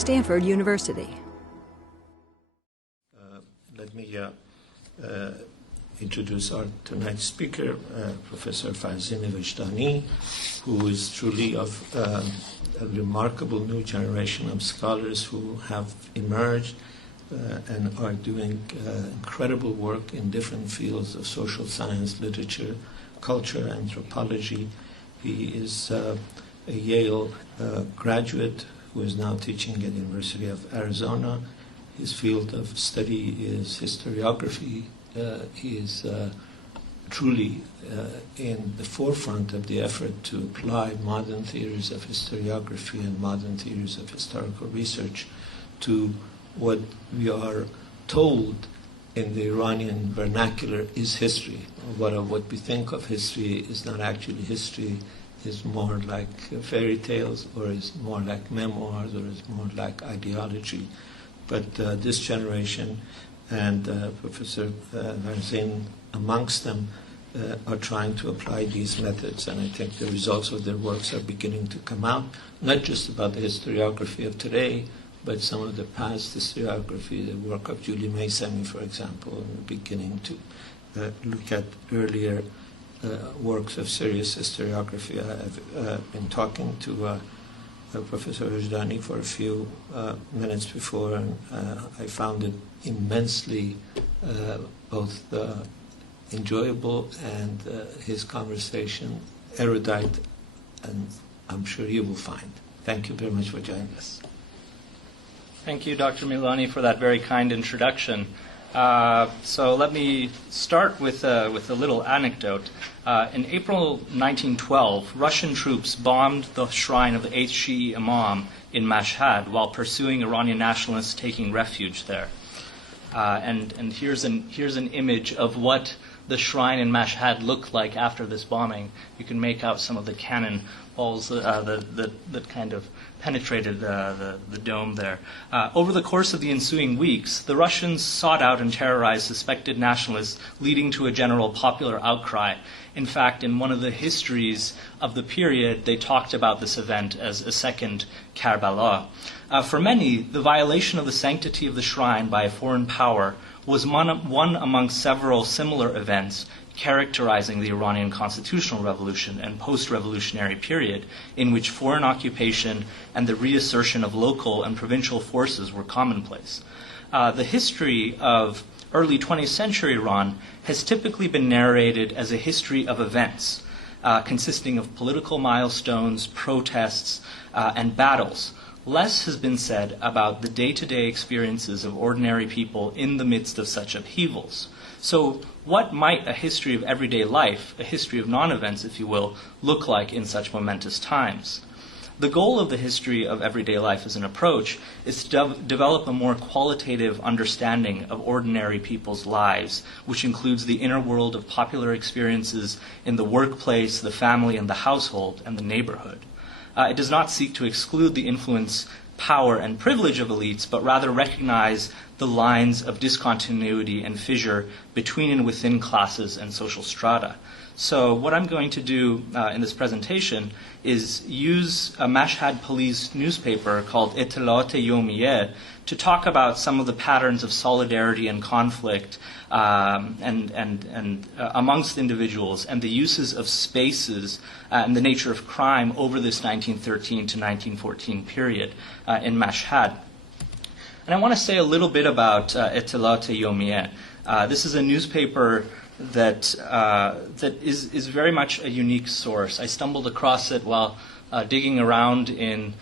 Stanford University. Let me introduce our tonight's speaker, Professor Farzin Vejdani, who is truly of a remarkable new generation of scholars who have emerged and are doing incredible work in different fields of social science, literature, culture, anthropology. He is a Yale graduate who is now teaching at the University of Arizona. His field of study is historiography. He is truly in the forefront of the effort to apply modern theories of historiography and modern theories of historical research to what we are told in the Iranian vernacular is history. What we think of history is not actually history, is more like fairy tales, or is more like memoirs, or is more like ideology. But this generation and Professor Farzin amongst them are trying to apply these methods, and I think the results of their works are beginning to come out, not just about the historiography of today, but some of the past historiography, the work of Julie Maysami, for example, and beginning to look at earlier works of serious historiography. I've been talking to Professor Vejdani for a few minutes before, and I found it immensely both enjoyable and his conversation erudite, and I'm sure you will find. Thank you very much for joining us. Thank you, Dr. Milani, for that very kind introduction. So let me start with a little anecdote. In April 1912, Russian troops bombed the shrine of the 8th Shi'i Imam in Mashhad while pursuing Iranian nationalists taking refuge there. And here's an image of what the shrine in Mashhad looked like after this bombing. You can make out some of the cannon balls that kind of penetrated the dome there. Over the course of the ensuing weeks, the Russians sought out and terrorized suspected nationalists, leading to a general popular outcry. In fact, in one of the histories of the period, they talked about this event as a second Karbala. For many, the violation of the sanctity of the shrine by a foreign power was one among several similar events characterizing the Iranian constitutional revolution and post-revolutionary period, in which foreign occupation and the reassertion of local and provincial forces were commonplace. The history of early 20th century Iran has typically been narrated as a history of events, consisting of political milestones, protests, and battles. Less has been said about the day-to-day experiences of ordinary people in the midst of such upheavals. So what might a history of everyday life, a history of non-events, if you will, look like in such momentous times? The goal of the history of everyday life as an approach is to develop a more qualitative understanding of ordinary people's lives, which includes the inner world of popular experiences in the workplace, the family, and the household, and the neighborhood. It does not seek to exclude the influence, power, and privilege of elites, but rather recognize the lines of discontinuity and fissure between and within classes and social strata. So what I'm going to do in this presentation is use a Mashhad police newspaper called Ethnography to talk about some of the patterns of solidarity and conflict and amongst individuals, and the uses of spaces and the nature of crime over this 1913 to 1914 period in Mashhad. And I want to say a little bit about Ethnography. This is a newspaper that is very much a unique source. I stumbled across it while digging around in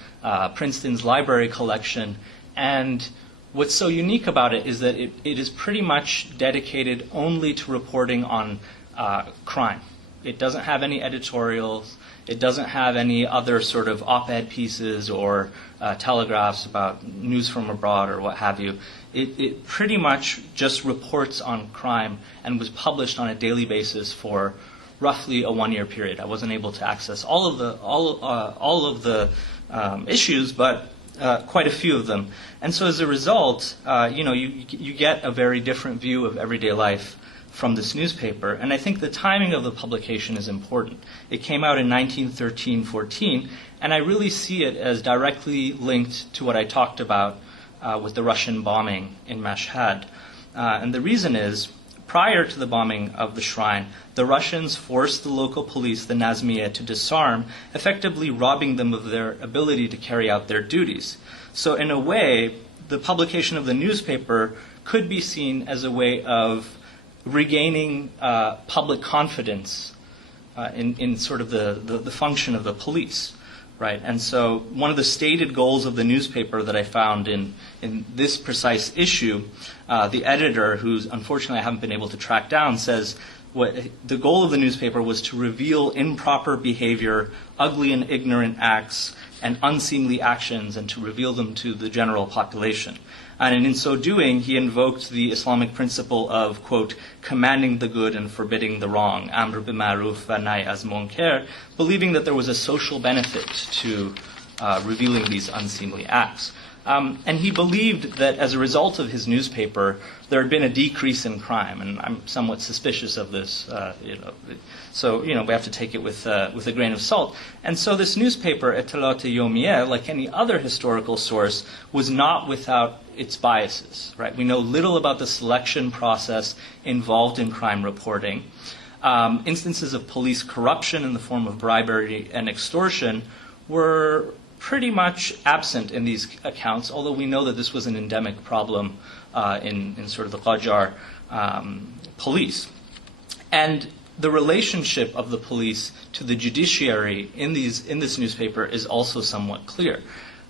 Princeton's library collection, and what's so unique about it is that it is pretty much dedicated only to reporting on crime. It doesn't have any editorials. It doesn't have any other sort of op-ed pieces or telegraphs about news from abroad or what have you. It pretty much just reports on crime and was published on a daily basis for roughly a one-year period. I wasn't able to access all of the issues, but quite a few of them. And so as a result, you get a very different view of everyday life from this newspaper. And I think the timing of the publication is important. It came out in 1913-14, and I really see it as directly linked to what I talked about with the Russian bombing in Mashhad. And the reason is, prior to the bombing of the shrine, the Russians forced the local police, the Nazmiye, to disarm, effectively robbing them of their ability to carry out their duties. So in a way, the publication of the newspaper could be seen as a way of regaining public confidence in sort of the function of the police. Right, and so one of the stated goals of the newspaper that I found in this precise issue, the editor, who's unfortunately I haven't been able to track down, says the goal of the newspaper was to reveal improper behavior, ugly and ignorant acts, and unseemly actions, and to reveal them to the general population. And in so doing, he invoked the Islamic principle of, quote, commanding the good and forbidding the wrong, amr b'maruf wa nahy az munkar, believing that there was a social benefit to revealing these unseemly acts. And he believed that as a result of his newspaper, there had been a decrease in crime, and I'm somewhat suspicious of this. So we have to take it with a grain of salt. And so this newspaper, Etelat-e Yomiyeh, like any other historical source, was not without its biases. Right? We know little about the selection process involved in crime reporting. Instances of police corruption in the form of bribery and extortion were pretty much absent in these accounts, although we know that this was an endemic problem in sort of the Qajar police. And the relationship of the police to the judiciary in this newspaper is also somewhat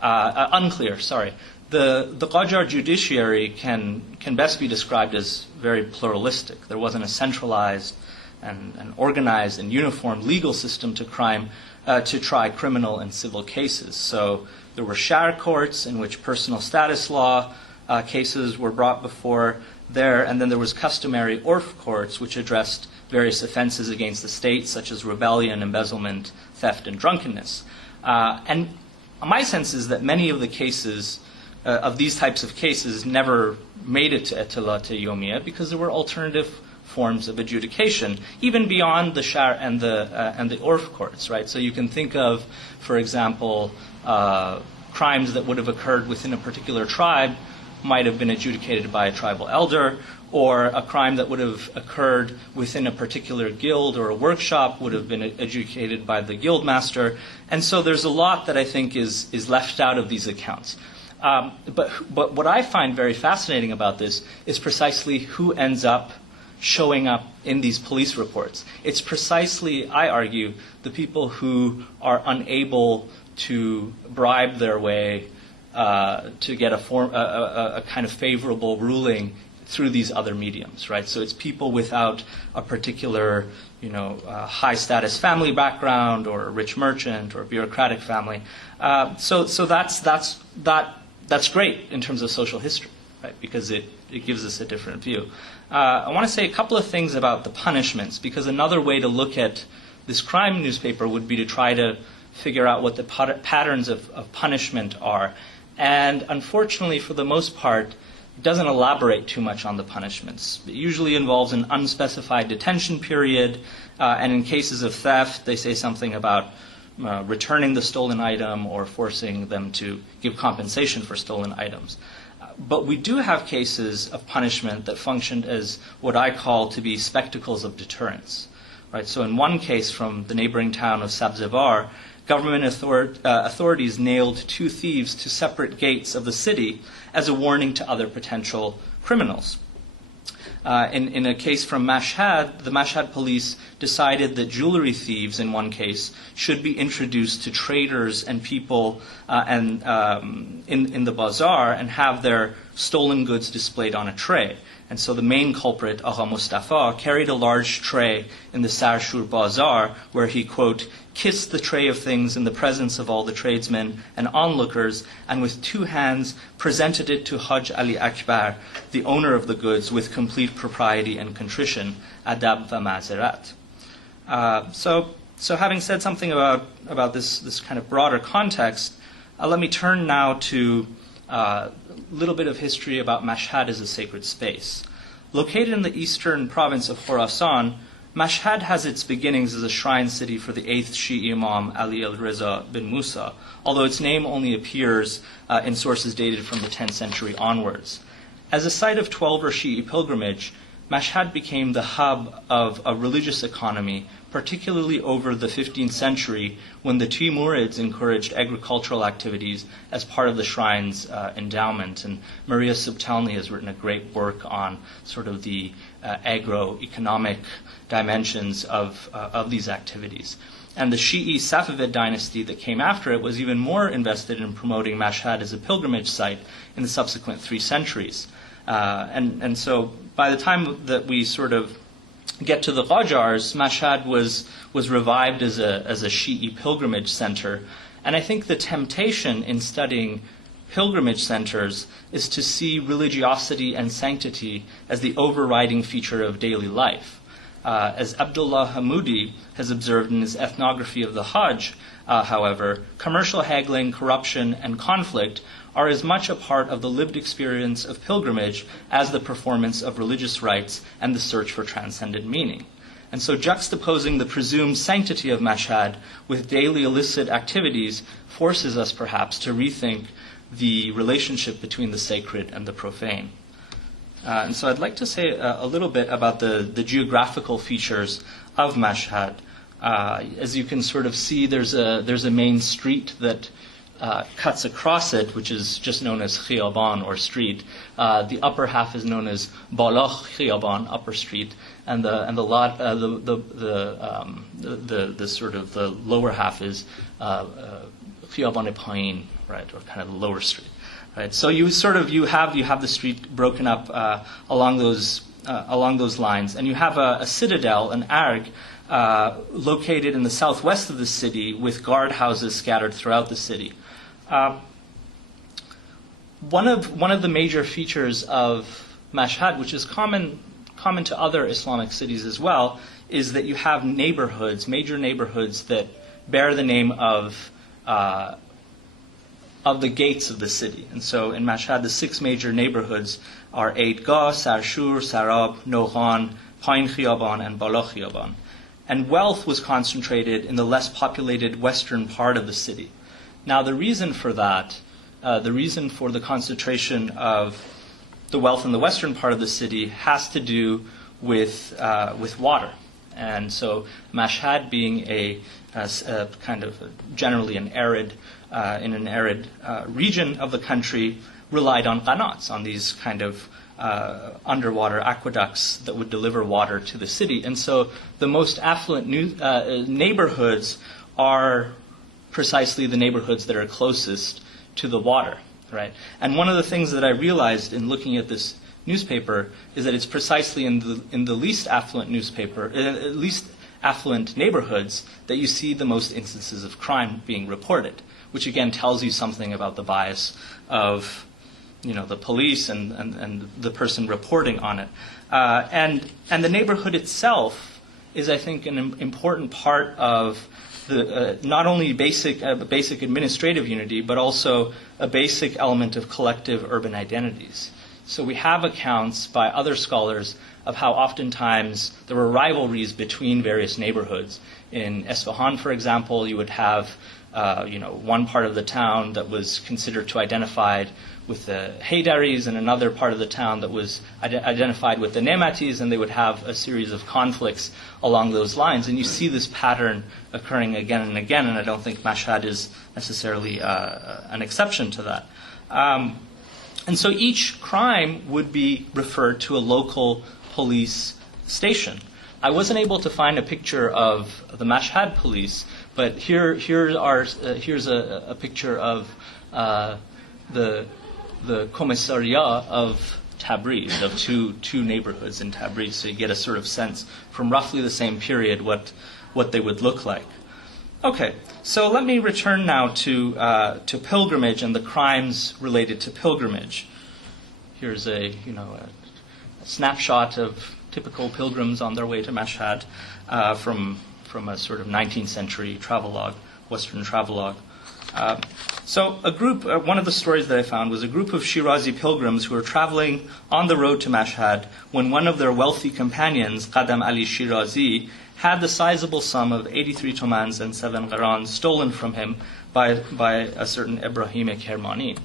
unclear. Sorry. The Qajar judiciary can best be described as very pluralistic. There wasn't a centralized and organized and uniform legal system to try criminal and civil cases. So there were shar courts in which personal status law cases were brought before there, and then there was customary orf courts which addressed various offenses against the state, such as rebellion, embezzlement, theft, and drunkenness. And my sense is that many of the cases, of these types of cases, never made it to Etelat-e Yomiyeh because there were alternative forms of adjudication, even beyond the shar and the orf courts, right? So you can think of, for example, crimes that would have occurred within a particular tribe might have been adjudicated by a tribal elder, or a crime that would have occurred within a particular guild or a workshop would have been adjudicated by the guild master. And so there's a lot that I think is left out of these accounts. But what I find very fascinating about this is precisely who ends up showing up in these police reports. It's precisely, I argue, the people who are unable to bribe their way to get a kind of favorable ruling through these other mediums, right? So it's people without a particular, high status family background, or a rich merchant, or a bureaucratic family. So that's great in terms of social history, right? Because it gives us a different view. I want to say a couple of things about the punishments, because another way to look at this crime newspaper would be to try to figure out what the patterns of punishment are. And unfortunately, for the most part, it doesn't elaborate too much on the punishments. It usually involves an unspecified detention period, and in cases of theft, they say something about returning the stolen item or forcing them to give compensation for stolen items. But we do have cases of punishment that functioned as what I call to be spectacles of deterrence. Right? So in one case from the neighboring town of Sabzevar, government authorities nailed 2 thieves to separate gates of the city as a warning to other potential criminals. In a case from Mashhad, the Mashhad police decided that jewelry thieves, in one case, should be introduced to traders and people in the bazaar and have their stolen goods displayed on a tray. And so the main culprit, Agha Mustafa, carried a large tray in the Sarshur Bazaar where he, quote, kissed the tray of things in the presence of all the tradesmen and onlookers, and with 2 hands presented it to Hajj Ali Akbar, the owner of the goods, with complete propriety and contrition, adab va mazerat. So having said something about this kind of broader context, let me turn now to a little bit of history about Mashhad as a sacred space. Located in the eastern province of Khorasan, Mashhad has its beginnings as a shrine city for the 8th Shi'i Imam Ali al-Reza bin Musa, although its name only appears in sources dated from the 10th century onwards. As a site of Twelver Shi'i pilgrimage, Mashhad became the hub of a religious economy, particularly over the 15th century, when the Timurids encouraged agricultural activities as part of the shrine's endowment. And Maria Subtelny has written a great work on sort of the agroeconomic dimensions of these activities. And the Shi'i Safavid dynasty that came after it was even more invested in promoting Mashhad as a pilgrimage site in the subsequent 3 centuries. And so by the time that we sort of get to the Qajars, Mashhad was revived as a Shi'i pilgrimage center. And I think the temptation in studying pilgrimage centers is to see religiosity and sanctity as the overriding feature of daily life. As Abdullah Hamoudi has observed in his Ethnography of the Hajj, however, commercial haggling, corruption, and conflict are as much a part of the lived experience of pilgrimage as the performance of religious rites and the search for transcendent meaning. And so juxtaposing the presumed sanctity of Mashhad with daily illicit activities forces us perhaps to rethink the relationship between the sacred and the profane. And so I'd like to say a little bit about the geographical features of Mashhad. As you can sort of see, there's a main street that cuts across it, which is just known as Khiyaban or street. The upper half is known as Balagh Khiyaban, upper street, and the sort of the lower half is Khiyaban Payin, right, or kind of the lower street. Right. So you have the street broken up along those lines, and you have a citadel, an arg, located in the southwest of the city, with guard houses scattered throughout the city. One of the major features of Mashhad, which is common to other Islamic cities as well, is that you have major neighborhoods that bear the name of the gates of the city. And so in Mashhad, the 6 major neighborhoods are Eidgah, Sarshur, Sarab, Nohan, Payin Khiyaban, and Balagh Khiyaban. And wealth was concentrated in the less populated western part of the city. Now, the reason for that, the reason for the concentration of the wealth in the western part of the city has to do with water. And so Mashhad being a kind of generally an arid region of the country, relied on qanats, on these kind of underwater aqueducts that would deliver water to the city. And so the most affluent neighborhoods are precisely the neighborhoods that are closest to the water, right? And one of the things that I realized in looking at this newspaper is that it's precisely in the least affluent least affluent neighborhoods that you see the most instances of crime being reported, which again tells you something about the bias of the police and the person reporting on it. And the neighborhood itself is, I think, an important part of the not only basic administrative unity, but also a basic element of collective urban identities. So we have accounts by other scholars of how oftentimes there were rivalries between various neighborhoods. In Esfahan, for example, you would have one part of the town that was considered to identified with the Haydaris, and another part of the town that was identified with the Nematis, and they would have a series of conflicts along those lines. And you see this pattern occurring again and again, and I don't think Mashhad is necessarily an exception to that. And so each crime would be referred to a local police station. I wasn't able to find a picture of the Mashhad police, but here's a picture of the commissariat of Tabriz, of two neighborhoods in Tabriz, so you get a sort of sense from roughly the same period what they would look like. Okay, so let me return now to pilgrimage and the crimes related to pilgrimage. Here's a snapshot of typical pilgrims on their way to Mashhad from a sort of 19th century travelogue, Western travelogue. So a group, one of the stories that I found was a group of Shirazi pilgrims who were traveling on the road to Mashhad when one of their wealthy companions, Qadam Ali Shirazi, had the sizable sum of 83 tomans and 7 qarans stolen from him by a certain Ibrahim Kermani.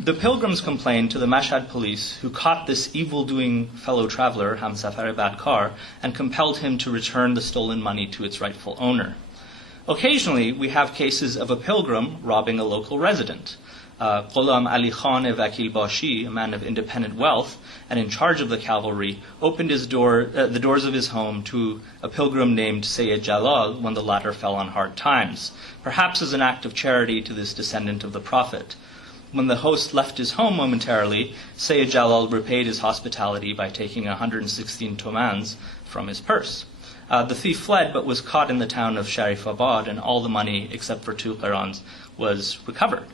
The pilgrims complained to the Mashhad police, who caught this evil-doing fellow traveler, Hamsafar Badkar, and compelled him to return the stolen money to its rightful owner. Occasionally, we have cases of a pilgrim robbing a local resident. Ghulam Ali Khan Vakil Bashi, a man of independent wealth and in charge of the cavalry, opened the doors of his home to a pilgrim named Sayyid Jalal when the latter fell on hard times, perhaps as an act of charity to this descendant of the Prophet. When the host left his home momentarily, Sayyid Jalal repaid his hospitality by taking 116 tomans from his purse. The thief fled, but was caught in the town of Sharifabad, and all the money, except for 2 qarans, was recovered.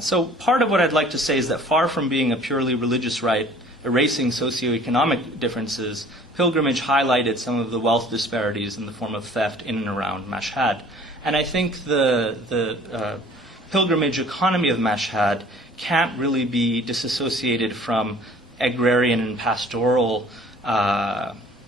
So part of what I'd like to say is that far from being a purely religious rite, erasing socioeconomic differences, pilgrimage highlighted some of the wealth disparities in the form of theft in and around Mashhad. And I think the pilgrimage economy of Mashhad can't really be disassociated from agrarian and pastoral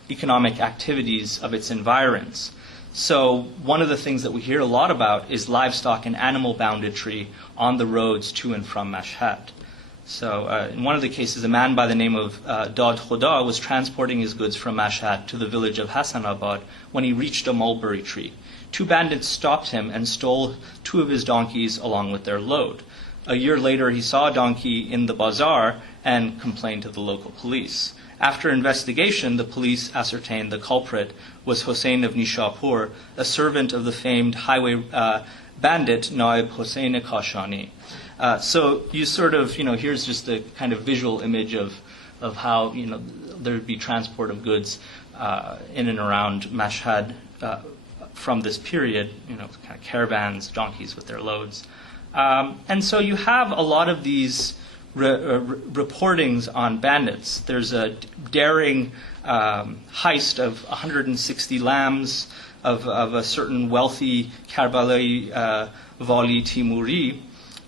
economic activities of its environs. So one of the things that we hear a lot about is livestock and animal banditry on the roads to and from Mashhad. So in one of the cases, a man by the name of Dad Khuda was transporting his goods from Mashhad to the village of Hassanabad when he reached a mulberry tree. 2 bandits stopped him and stole 2 of his donkeys along with their load. A year later, he saw a donkey in the bazaar and complained to the local police. After investigation, the police ascertained the culprit was Hossein of Nishapur, a servant of the famed highway bandit Naib Hossein Kashani. So you sort of, here's just a kind of visual image of how, there would be transport of goods in and around Mashhad from this period, kind of caravans, donkeys with their loads. And so you have a lot of these reportings on bandits. There's a daring heist of 160 lambs of a certain wealthy Karbali Vali Timuri,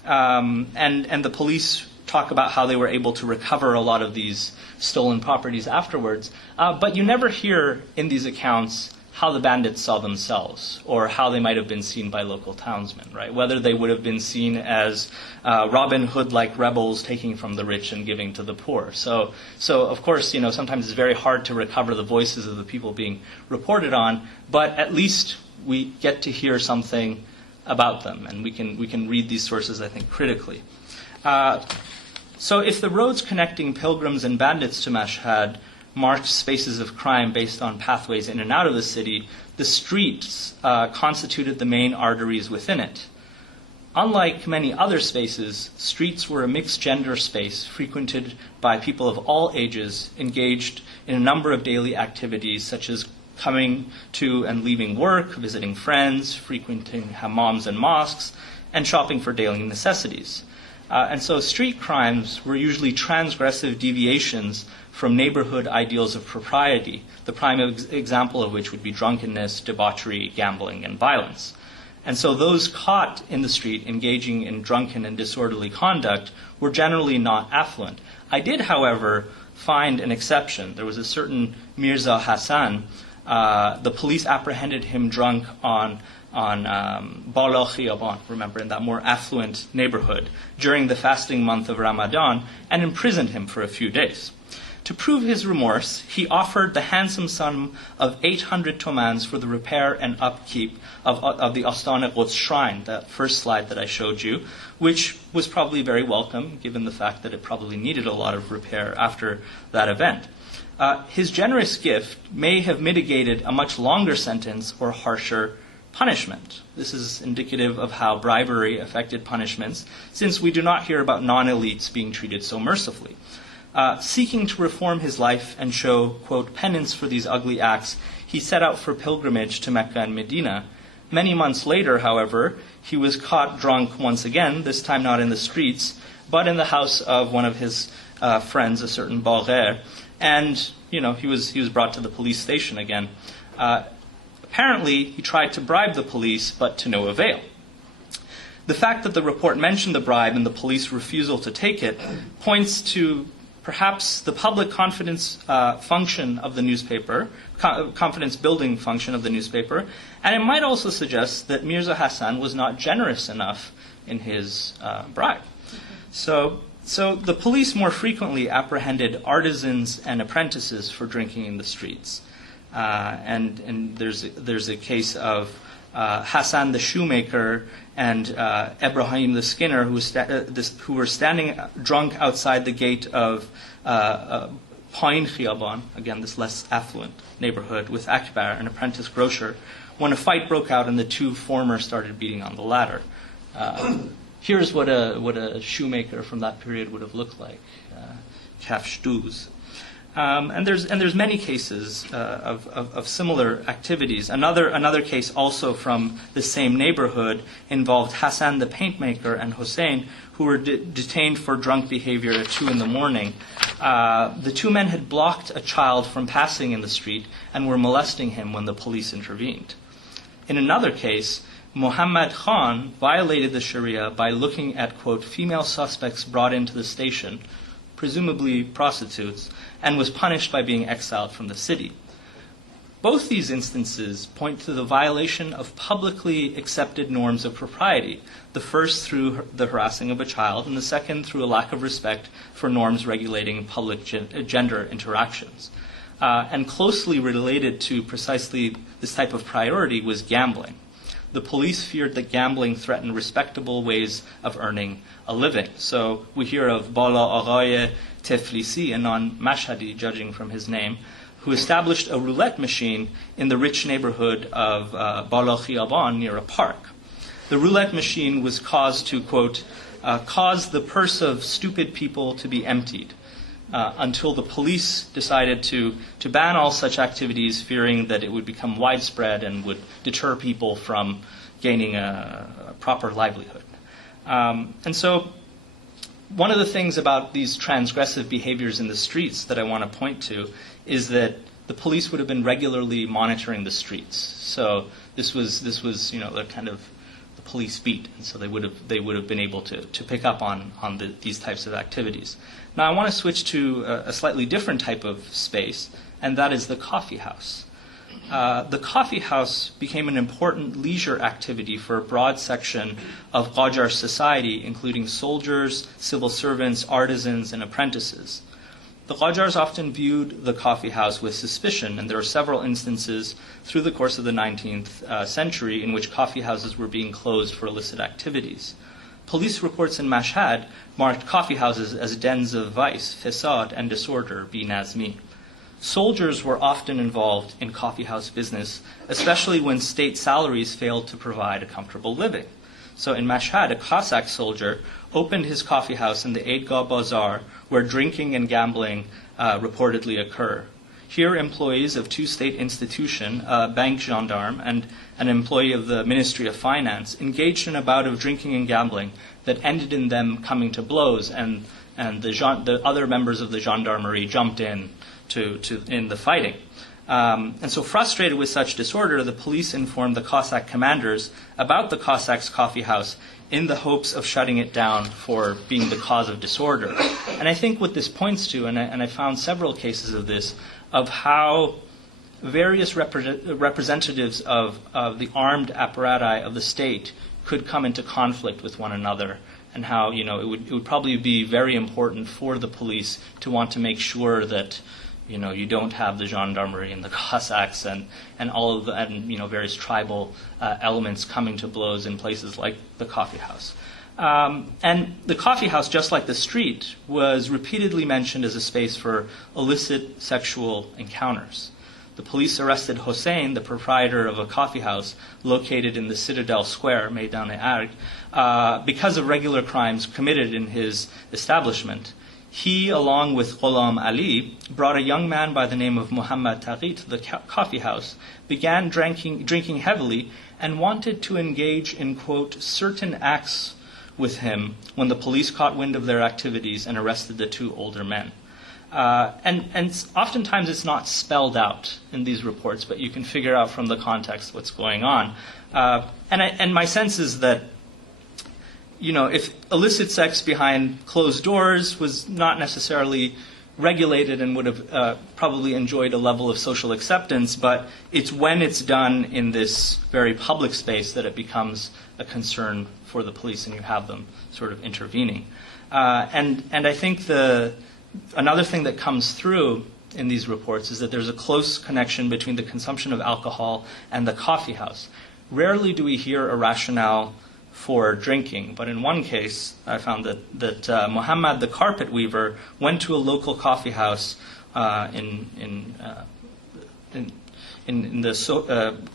and the police talk about how they were able to recover a lot of these stolen properties afterwards. But you never hear in these accounts how the bandits saw themselves, or how they might have been seen by local townsmen, right? Whether they would have been seen as Robin Hood-like rebels taking from the rich and giving to the poor. So of course, sometimes it's very hard to recover the voices of the people being reported on, but at least we get to hear something about them, and we can read these sources, I think, critically. So if the roads connecting pilgrims and bandits to Mashhad marked spaces of crime based on pathways in and out of the city, the streets constituted the main arteries within it. Unlike many other spaces, streets were a mixed-gender space frequented by people of all ages engaged in a number of daily activities such as coming to and leaving work, visiting friends, frequenting hammams and mosques, and shopping for daily necessities. And so street crimes were usually transgressive deviations from neighborhood ideals of propriety, the prime example of which would be drunkenness, debauchery, gambling, and violence. And so those caught in the street engaging in drunken and disorderly conduct were generally not affluent. I did, however, find an exception. There was a certain Mirza Hassan. The police apprehended him drunk on Bala Khiyaban, remember, in that more affluent neighborhood, during the fasting month of Ramadan, and imprisoned him for a few days. To prove his remorse, he offered the handsome sum of 800 tomans for the repair and upkeep of the Astana Quds shrine, that first slide that I showed you, which was probably very welcome, given the fact that it probably needed a lot of repair after that event. His generous gift may have mitigated a much longer sentence or harsher punishment. This is indicative of how bribery affected punishments, since we do not hear about non-elites being treated so mercifully. Seeking to reform his life and show, quote, penance for these ugly acts, he set out for pilgrimage to Mecca and Medina. Many months later, however, he was caught drunk once again, this time not in the streets, but in the house of one of his friends, a certain Bagher, and he was brought to the police station again. Apparently, he tried to bribe the police, but to no avail. The fact that the report mentioned the bribe and the police refusal to take it points to perhaps the public confidence function of the newspaper, confidence-building function of the newspaper, and it might also suggest that Mirza Hassan was not generous enough in his bribe. So the police more frequently apprehended artisans and apprentices for drinking in the streets. And there's a case of Hassan the shoemaker and Ibrahim the skinner who were standing drunk outside the gate of Pain Khiyaban, again this less affluent neighborhood, with Akbar, an apprentice grocer, when a fight broke out and the two former started beating on the latter. Here's what a shoemaker from that period would have looked like, kafshtuz. And there's many cases of similar activities. Another case also from the same neighborhood involved Hassan the paintmaker and Hussein, who were detained for drunk behavior at 2 a.m. The two men had blocked a child from passing in the street and were molesting him when the police intervened. In another case, Muhammad Khan violated the Sharia by looking at, quote, female suspects brought into the station, presumably prostitutes, and was punished by being exiled from the city. Both these instances point to the violation of publicly accepted norms of propriety, the first through the harassing of a child, and the second through a lack of respect for norms regulating public gender interactions. And closely related to precisely this type of priority was gambling. The police feared that gambling threatened respectable ways of earning a living. So we hear of Bala Aghaye Teflisi, a non-Mashhadi, judging from his name, who established a roulette machine in the rich neighborhood of Bala Khiyaban near a park. The roulette machine was caused to, quote, cause the purse of stupid people to be emptied, until the police decided to ban all such activities, fearing that it would become widespread and would deter people from gaining a proper livelihood. And so one of the things about these transgressive behaviors in the streets that I want to point to is that the police would have been regularly monitoring the streets. So this was the kind of the police beat, and so they would have been able to pick up on these types of activities. Now I want to switch to a slightly different type of space, and that is the coffee house. The coffee house became an important leisure activity for a broad section of Qajar society, including soldiers, civil servants, artisans, and apprentices. The Qajars often viewed the coffee house with suspicion, and there are several instances through the course of the 19th century in which coffee houses were being closed for illicit activities. Police reports in Mashhad marked coffee houses as dens of vice, fesad, and disorder, bi-nazmi. Soldiers were often involved in coffee house business, especially when state salaries failed to provide a comfortable living. So in Mashhad, a Cossack soldier opened his coffee house in the Eidgah Bazaar, where drinking and gambling reportedly occur. Here, employees of two state institutions, a bank gendarme and an employee of the Ministry of Finance, engaged in a bout of drinking and gambling that ended in them coming to blows, and the other members of the gendarmerie jumped in in the fighting. And so frustrated with such disorder, the police informed the Cossack commanders about the Cossacks' coffee house in the hopes of shutting it down for being the cause of disorder. And I think what this points to, and I found several cases of this, of how various representatives of the armed apparati of the state could come into conflict with one another, and how it would probably be very important for the police to want to make sure that you don't have the gendarmerie and the Cossacks and all of the various tribal elements coming to blows in places like the coffee house. And the coffee house, just like the street, was repeatedly mentioned as a space for illicit sexual encounters. The police arrested Hossein, the proprietor of a coffee house located in the Citadel Square, Meydan-e-Arg, because of regular crimes committed in his establishment. He, along with Ghulam Ali, brought a young man by the name of Muhammad Taghi to the coffee house, began drinking heavily, and wanted to engage in, quote, certain acts with him when the police caught wind of their activities and arrested the two older men. And oftentimes it's not spelled out in these reports, but you can figure out from the context what's going on. And my sense is that, if illicit sex behind closed doors was not necessarily regulated and would have probably enjoyed a level of social acceptance, but it's when it's done in this very public space that it becomes a concern for the police, and you have them sort of intervening. And I think another thing that comes through in these reports is that there's a close connection between the consumption of alcohol and the coffee house. Rarely do we hear a rationale for drinking, but in one case, I found that Muhammad, the carpet weaver, went to a local coffee house in the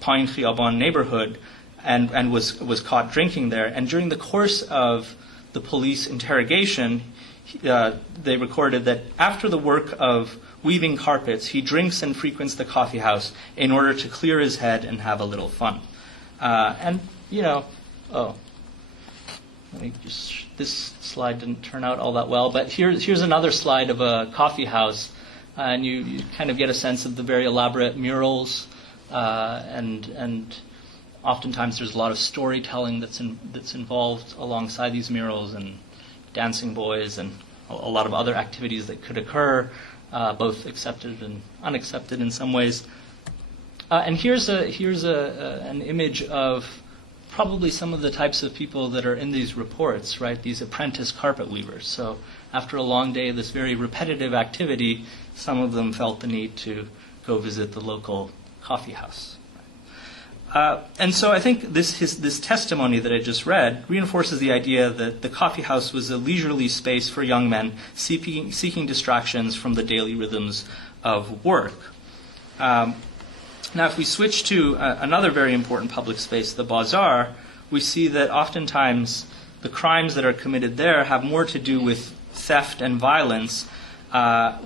Pain Khiyaban neighborhood, and was caught drinking there. And during the course of the police interrogation, they recorded that after the work of weaving carpets, he drinks and frequents the coffee house in order to clear his head and have a little fun. This slide didn't turn out all that well, but here's another slide of a coffee house, and you kind of get a sense of the very elaborate murals, and oftentimes there's a lot of storytelling that's involved alongside these murals, and dancing boys, and a lot of other activities that could occur, both accepted and unaccepted in some ways. And here's an image of probably some of the types of people that are in these reports, right? These apprentice carpet weavers. So after a long day of this very repetitive activity, some of them felt the need to go visit the local coffee house. And so I think this testimony that I just read reinforces the idea that the coffee house was a leisurely space for young men seeking distractions from the daily rhythms of work. Now, if we switch to another very important public space, the bazaar, we see that oftentimes the crimes that are committed there have more to do with theft and violence,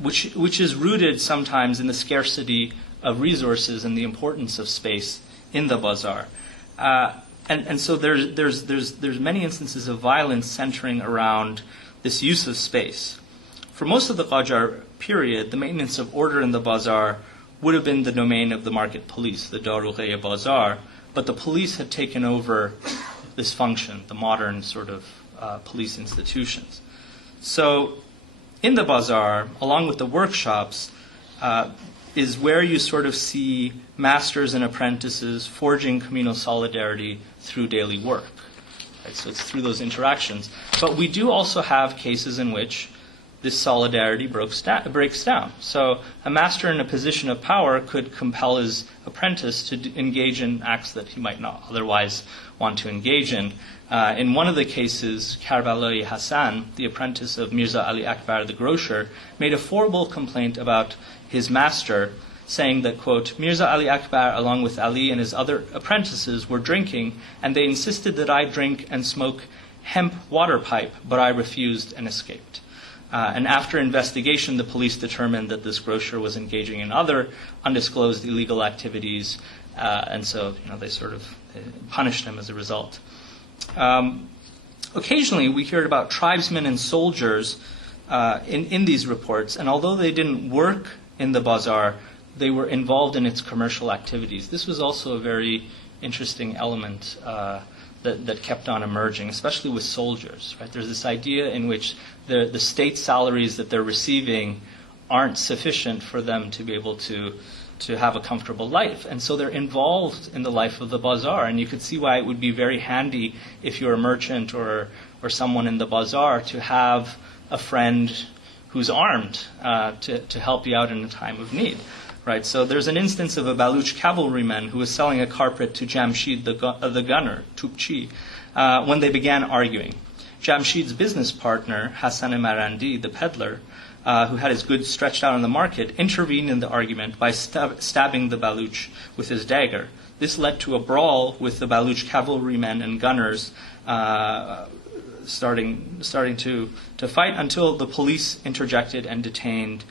which is rooted sometimes in the scarcity of resources and the importance of space in the bazaar. And so there's many instances of violence centering around this use of space. For most of the Qajar period, the maintenance of order in the bazaar would have been the domain of the market police, the Darughe Bazar, but the police had taken over this function, the modern sort of police institutions. So in the bazaar, along with the workshops, is where you sort of see masters and apprentices forging communal solidarity through daily work. Right? So it's through those interactions. But we do also have cases in which this solidarity breaks down. So a master in a position of power could compel his apprentice to engage in acts that he might not otherwise want to engage in. In one of the cases, Karbalai Hassan, the apprentice of Mirza Ali Akbar the grocer, made a formal complaint about his master, saying that, quote, Mirza Ali Akbar, along with Ali and his other apprentices, were drinking, and they insisted that I drink and smoke hemp water pipe, but I refused and escaped. And after investigation, the police determined that this grocer was engaging in other undisclosed illegal activities, and so they sort of punished him as a result. Occasionally, we heard about tribesmen and soldiers in these reports, and although they didn't work in the bazaar, they were involved in its commercial activities. This was also a very interesting element that kept on emerging, especially with soldiers. Right? There's this idea in which the state salaries that they're receiving aren't sufficient for them to be able to have a comfortable life. And so they're involved in the life of the bazaar. And you could see why it would be very handy if you're a merchant or someone in the bazaar to have a friend who's armed to help you out in a time of need. Right, so there's an instance of a Baluch cavalryman who was selling a carpet to Jamshid, the gunner, Tupchi, when they began arguing. Jamshid's business partner, Hassan Marandi, the peddler, who had his goods stretched out on the market, intervened in the argument by stabbing the Baluch with his dagger. This led to a brawl with the Baluch cavalrymen and gunners starting to fight until the police interjected and detained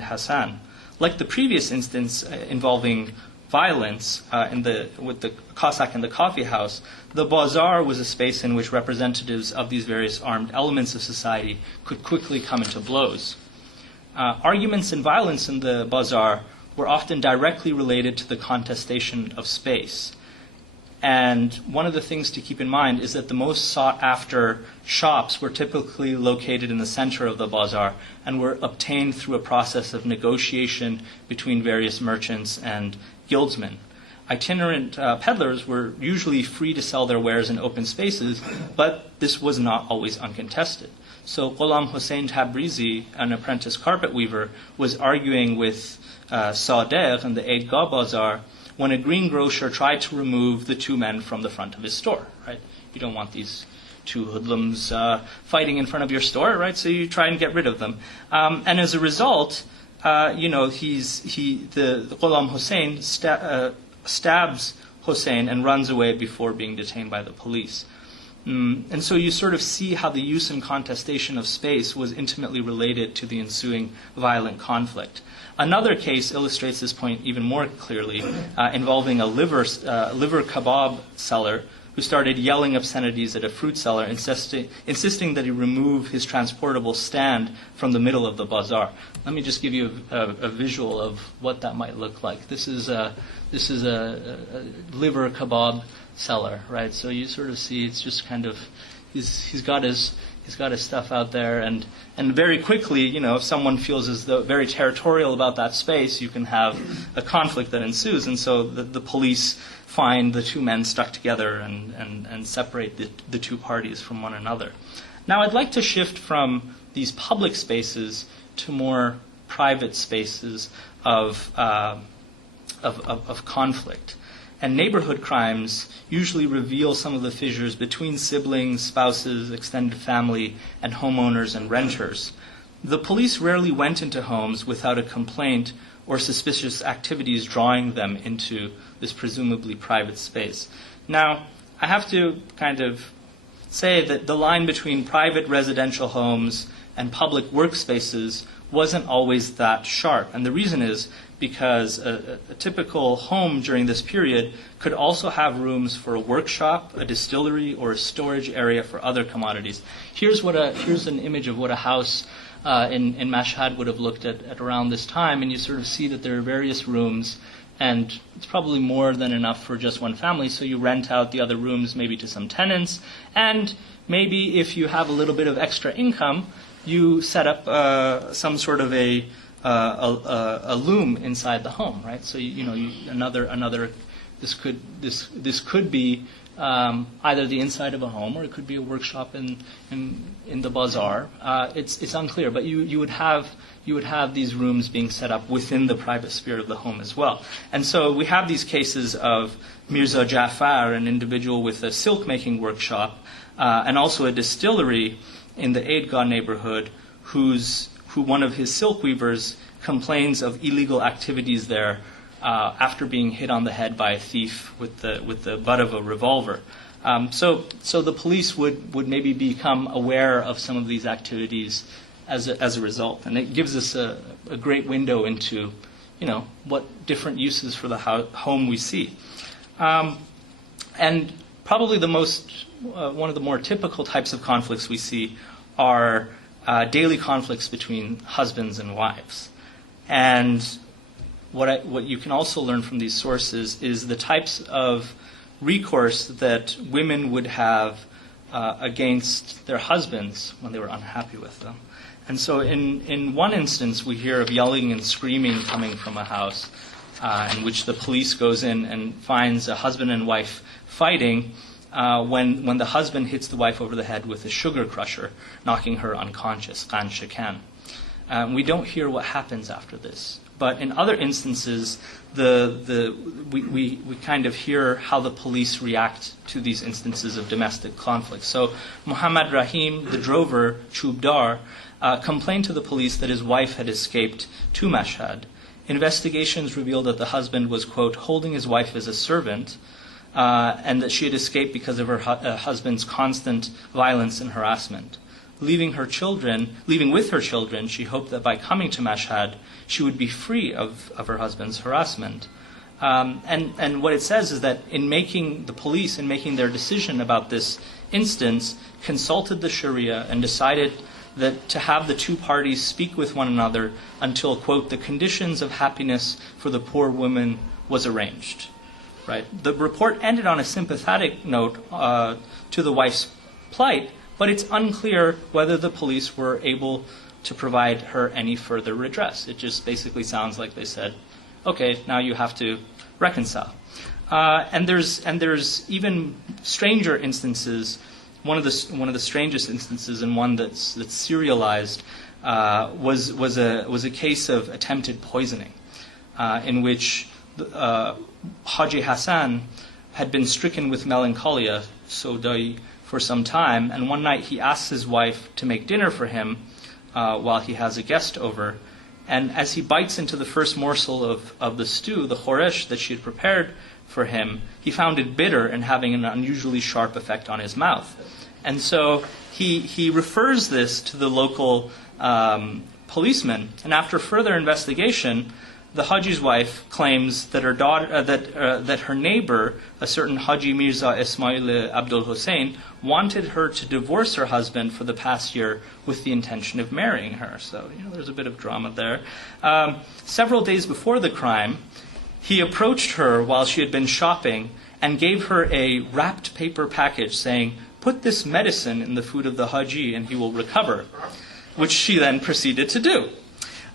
Hassan. Like the previous instance involving violence with the Cossack and the coffee house, the bazaar was a space in which representatives of these various armed elements of society could quickly come into blows. Arguments and violence in the bazaar were often directly related to the contestation of space. And one of the things to keep in mind is that the most sought-after shops were typically located in the center of the bazaar and were obtained through a process of negotiation between various merchants and guildsmen. Itinerant peddlers were usually free to sell their wares in open spaces, but this was not always uncontested. So Ghulam Hussein Tabrizi, an apprentice carpet weaver, was arguing with Sadegh in the Eidgah Bazaar when a greengrocer tried to remove the two men from the front of his store. Right? You don't want these two hoodlums fighting in front of your store, right? So you try and get rid of them. And as a result, the Ghulam Hussein stabs Hussein and runs away before being detained by the police. And so you sort of see how the use and contestation of space was intimately related to the ensuing violent conflict. Another case illustrates this point even more clearly, involving a liver kebab seller who started yelling obscenities at a fruit seller, insisting that he remove his transportable stand from the middle of the bazaar. Let me just give you a visual of what that might look like. This is a liver kebab seller, right? So you sort of see it's just kind of he's got his stuff out there, and very quickly, if someone feels as though very territorial about that space, you can have a conflict that ensues, and so the police find the two men stuck together and separate the two parties from one another. Now, I'd like to shift from these public spaces to more private spaces of conflict. And neighborhood crimes usually reveal some of the fissures between siblings, spouses, extended family, and homeowners and renters. The police rarely went into homes without a complaint or suspicious activities drawing them into this presumably private space. Now, I have to kind of say that the line between private residential homes and public workspaces wasn't always that sharp. And the reason is because a typical home during this period could also have rooms for a workshop, a distillery, or a storage area for other commodities. Here's an image of what a house in Mashhad would have looked at around this time, and you sort of see that there are various rooms, and it's probably more than enough for just one family, so you rent out the other rooms maybe to some tenants, and maybe if you have a little bit of extra income, you set up some sort of a loom inside the home, right? So another. This could be either the inside of a home, or it could be a workshop in the bazaar. It's unclear, but you would have these rooms being set up within the private sphere of the home as well. And so we have these cases of Mirza Jafar, an individual with a silk making workshop, and also a distillery in the Eidgah neighborhood, who one of his silk weavers complains of illegal activities there after being hit on the head by a thief with the butt of a revolver. So the police would maybe become aware of some of these activities as a result, and it gives us a great window into what different uses for the home we see. And probably one of the more typical types of conflicts we see are daily conflicts between husbands and wives. And what you can also learn from these sources is the types of recourse that women would have against their husbands when they were unhappy with them. And so in one instance, we hear of yelling and screaming coming from a house in which the police goes in and finds a husband and wife fighting when the husband hits the wife over the head with a sugar crusher, knocking her unconscious, Qan Shakan. We don't hear what happens after this. But in other instances, we kind of hear how the police react to these instances of domestic conflict. So Muhammad Rahim, the drover, Chubdar, complained to the police that his wife had escaped to Mashhad. Investigations revealed that the husband was, quote, holding his wife as a servant, and that she had escaped because of her husband's constant violence and harassment. Leaving with her children, she hoped that by coming to Mashhad, she would be free of her husband's harassment. And what it says is that the police, in making their decision about this instance, consulted the Sharia and decided that to have the two parties speak with one another until, quote, the conditions of happiness for the poor woman was arranged. Right? The report ended on a sympathetic note to the wife's plight, but it's unclear whether the police were able to provide her any further redress. It just basically sounds like they said, okay, now you have to reconcile. And there's even stranger instances. One of the strangest instances, and one that's serialized, was a case of attempted poisoning, in which Haji Hassan had been stricken with melancholia, sodai, for some time, and one night he asks his wife to make dinner for him while he has a guest over. And as he bites into the first morsel of the stew, the khoresh that she had prepared for him, he found it bitter and having an unusually sharp effect on his mouth. And so he refers this to the local policeman, and after further investigation, the Haji's wife claims that her daughter, that her neighbor, a certain Haji Mirza Ismail Abdul Hussein, wanted her to divorce her husband for the past year with the intention of marrying her. So there's a bit of drama there. Several days before the crime, he approached her while she had been shopping and gave her a wrapped paper package saying, "Put this medicine in the food of the Haji and he will recover," which she then proceeded to do.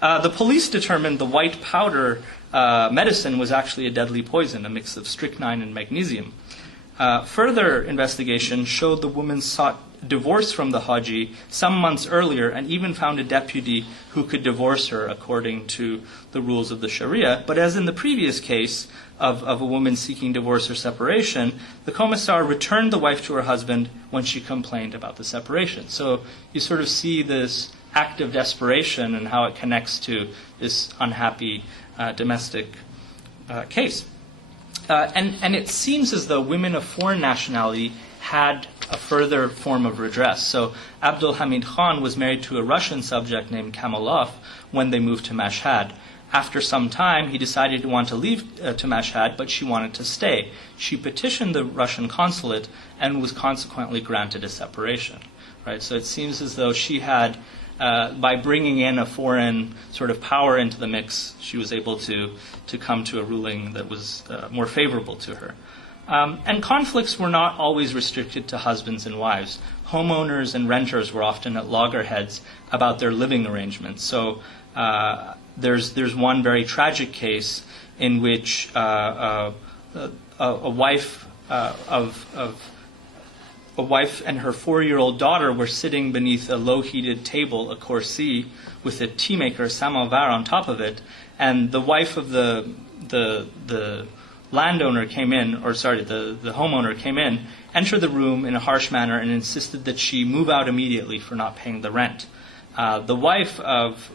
The police determined the white powder medicine was actually a deadly poison, a mix of strychnine and magnesium. Further investigation showed the woman sought divorce from the Haji some months earlier and even found a deputy who could divorce her according to the rules of the Sharia. But as in the previous case of a woman seeking divorce or separation, the commissar returned the wife to her husband when she complained about the separation. So you sort of see this act of desperation and how it connects to this unhappy domestic case. And it seems as though women of foreign nationality had a further form of redress. So Abdul Hamid Khan was married to a Russian subject named Kamalov when they moved to Mashhad. After some time, he decided to want to leave to Mashhad, but she wanted to stay. She petitioned the Russian consulate and was consequently granted a separation. Right? So it seems as though she had, by bringing in a foreign sort of power into the mix, she was able to come to a ruling that was more favorable to her. And conflicts were not always restricted to husbands and wives. Homeowners and renters were often at loggerheads about their living arrangements. So there's one very tragic case in which a wife and her 4-year-old daughter were sitting beneath a low-heated table, a kursi, with a tea maker, samovar, on top of it, and the wife of the landowner came in, the homeowner came in, entered the room in a harsh manner, and insisted that she move out immediately for not paying the rent. The wife of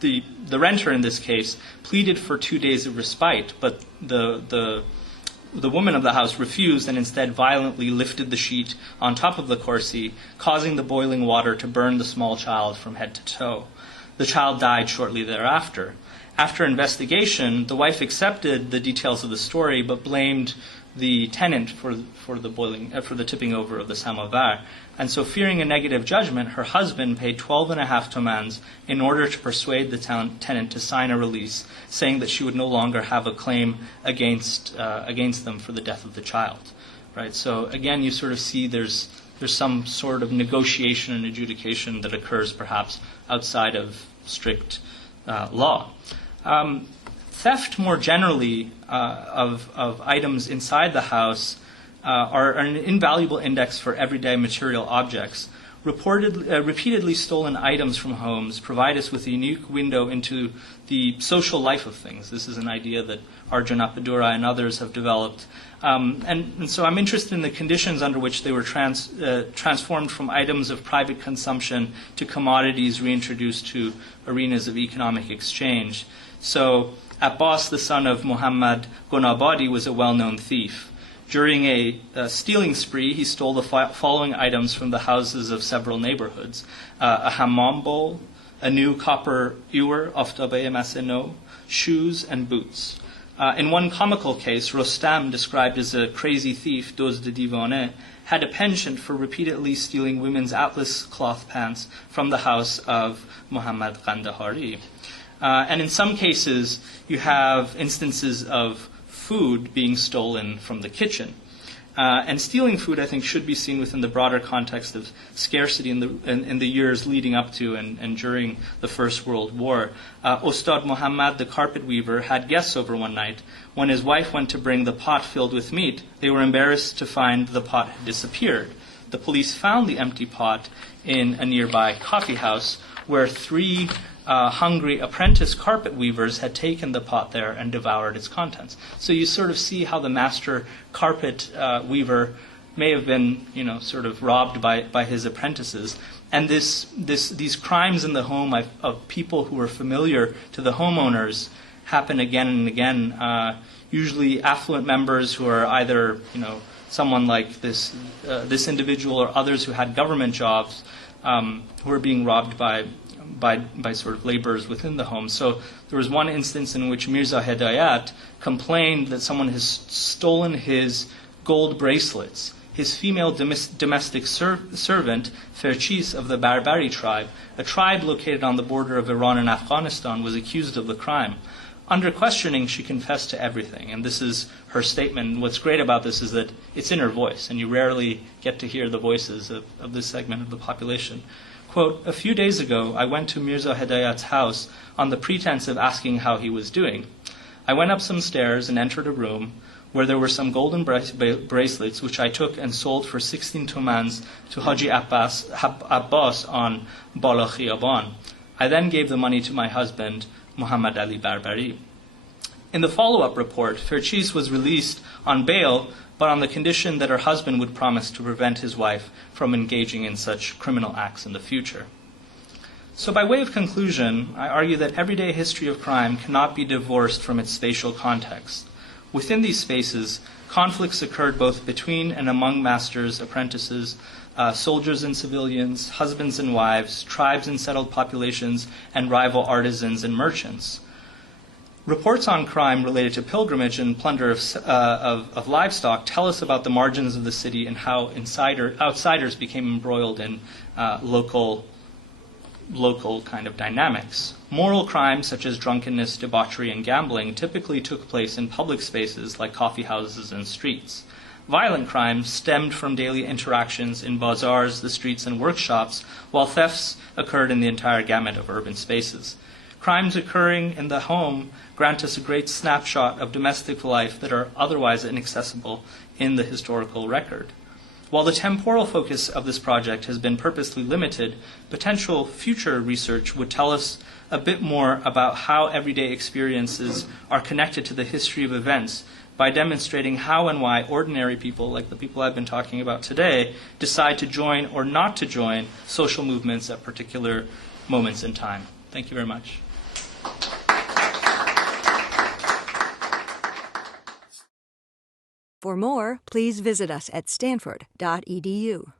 the renter in this case pleaded for 2 days of respite, but the woman of the house refused and instead violently lifted the sheet on top of the kursi, causing the boiling water to burn the small child from head to toe. The child died shortly thereafter. After investigation, the wife accepted the details of the story, but blamed the tenant for the tipping over of the samovar. And so, fearing a negative judgment, her husband paid 12.5 tomans in order to persuade the tenant to sign a release, saying that she would no longer have a claim against them for the death of the child. Right. So again, you sort of see there's some sort of negotiation and adjudication that occurs perhaps outside of strict law. Theft more generally of items inside the house are an invaluable index for everyday material objects. Repeatedly stolen items from homes provide us with a unique window into the social life of things. This is an idea that Arjun Appadura and others have developed. And so I'm interested in the conditions under which they were transformed from items of private consumption to commodities reintroduced to arenas of economic exchange. So Abbas, the son of Muhammad Gonabadi, was a well-known thief. During a stealing spree, he stole the following items from the houses of several neighborhoods: a hammam bowl, a new copper ewer, aftabe maseno, shoes, and boots. In one comical case, Rostam, described as a crazy thief, dozd divane, had a penchant for repeatedly stealing women's atlas cloth pants from the house of Muhammad Kandahari. And in some cases, you have instances of food being stolen from the kitchen. And stealing food, I think, should be seen within the broader context of scarcity in the years leading up to and during the First World War. Ustad Muhammad, the carpet weaver, had guests over one night. When his wife went to bring the pot filled with meat, they were embarrassed to find the pot had disappeared. The police found the empty pot in a nearby coffee house where three hungry apprentice carpet weavers had taken the pot there and devoured its contents. So you sort of see how the master carpet weaver may have been, sort of robbed by his apprentices. And these crimes in the home of people who were familiar to the homeowners happen again and again. Usually affluent members who are either, someone like this individual or others who had government jobs who are being robbed by sort of laborers within the home. So there was one instance in which Mirza Hedayat complained that someone has stolen his gold bracelets. His female domestic servant, Ferchis of the Barbari tribe, a tribe located on the border of Iran and Afghanistan, was accused of the crime. Under questioning, she confessed to everything, and this is her statement. What's great about this is that it's in her voice, and you rarely get to hear the voices of this segment of the population. Quote, "A few days ago, I went to Mirza Hedayat's house on the pretense of asking how he was doing. I went up some stairs and entered a room where there were some golden bracelets, which I took and sold for 16 tumans to Haji Abbas on Bala Khiyaban. I then gave the money to my husband, Muhammad Ali Barbari." In the follow-up report, Ferchis was released on bail, but on the condition that her husband would promise to prevent his wife from engaging in such criminal acts in the future. So by way of conclusion, I argue that everyday history of crime cannot be divorced from its spatial context. Within these spaces, conflicts occurred both between and among masters, apprentices, soldiers and civilians, husbands and wives, tribes and settled populations, and rival artisans and merchants. Reports on crime related to pilgrimage and plunder of livestock tell us about the margins of the city and how outsiders became embroiled in local kind of dynamics. Moral crimes such as drunkenness, debauchery, and gambling typically took place in public spaces like coffee houses and streets. Violent crimes stemmed from daily interactions in bazaars, the streets, and workshops, while thefts occurred in the entire gamut of urban spaces. Crimes occurring in the home grant us a great snapshot of domestic life that are otherwise inaccessible in the historical record. While the temporal focus of this project has been purposely limited, potential future research would tell us a bit more about how everyday experiences are connected to the history of events by demonstrating how and why ordinary people, like the people I've been talking about today, decide to join or not to join social movements at particular moments in time. Thank you very much. For more, please visit us at stanford.edu.